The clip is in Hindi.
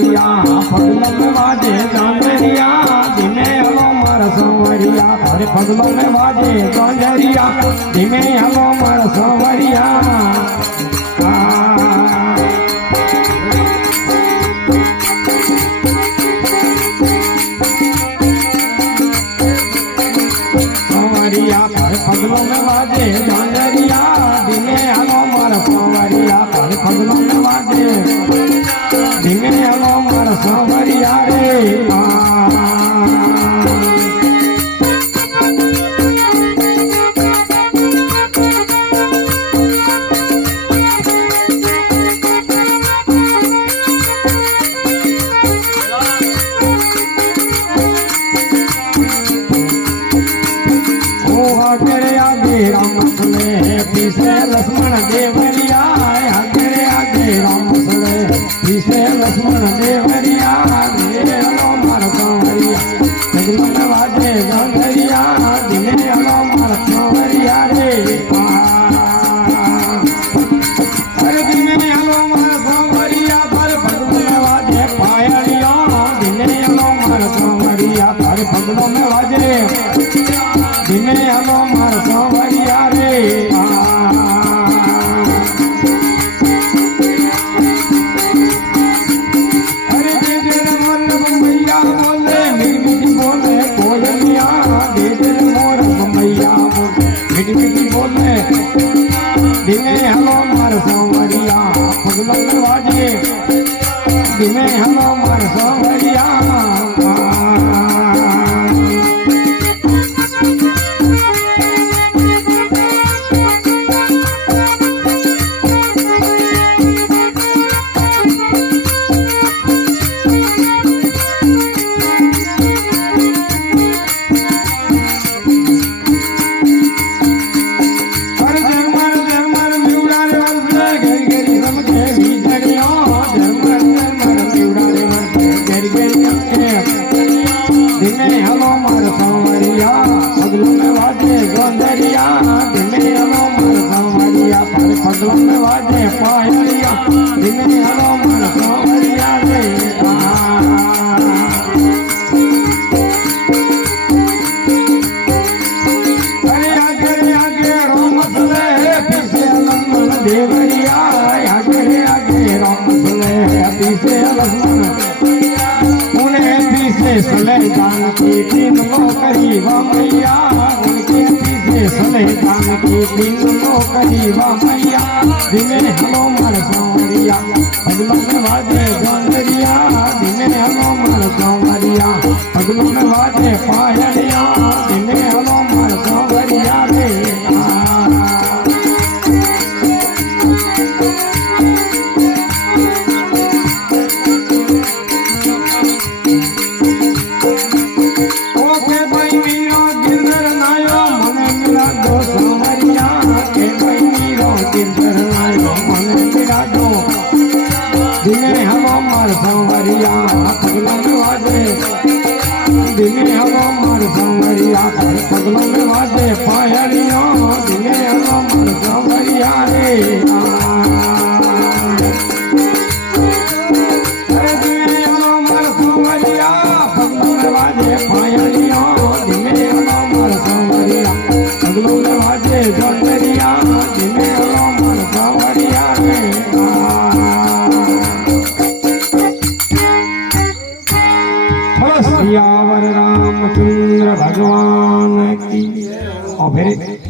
संवरिया पगलों में वाजे झांझरिया धीमे हलो मार संवरिया अरे पगलों में वाजे झांझरिया धीमे हलो मार संवरिया संवरिया पगलों में वाजे झांझरिया धीमे हलो मार संवरिया अरे पगलों में वाजे धीमे हलो मार संवरिया रे लक्ष्मण देवरिया आगे आगे राम सले पीछे लक्ष्मण देवरिया हलो मार संवरिया पगलों में वाजे झांझरिया धीमे हलो मार संवरिया रे अरे धीमे हलो मार संवरिया पर पगलों में वाजे पायलिया धीमे हलो मार संवरिया पर पगलों में वाजे धीमे हलो मार संवरिया रे धीमे हलो मार संवरिया पगलों में वाजे धीमे हलो मार संवरिया धीमे हलो मार संवरिया पगलों में वाजे झांझरिया धीमे हलो मार संवरिया पगलों में वाजे पायलिया धीमे हलो मार संवरिया रे अरे आगे आगे राम सले पीछे लक्ष्मण देवरिया आगे आगे राम सले पीछे लक्ष्मण सले जानकी तीन नौकरी मैया उनके पीछे सले जानकी तीन नौकरी मैया धीमे हलो मार संवरिया पगलों में वाजे झांझरिया धीमे हलो मार संवरिया पगलों में वाजे पायलिया धीमे हलो मार संवरिया रे धीमे हलो मार संवरिया पगलों में वाजे धीमे हलो मार संवरिया पगलों में वाजे पायलिया धीमे हलो मार संवरिया रे अरे धीमे हलो मार संवरिया पगलों में वाजे पायलिया धीमे हलो मार संवरिया पगलों में वाजे झांझरिया धीमे हलो मार संवरिया रे सियावर रामचंद्र भगवान की और फिर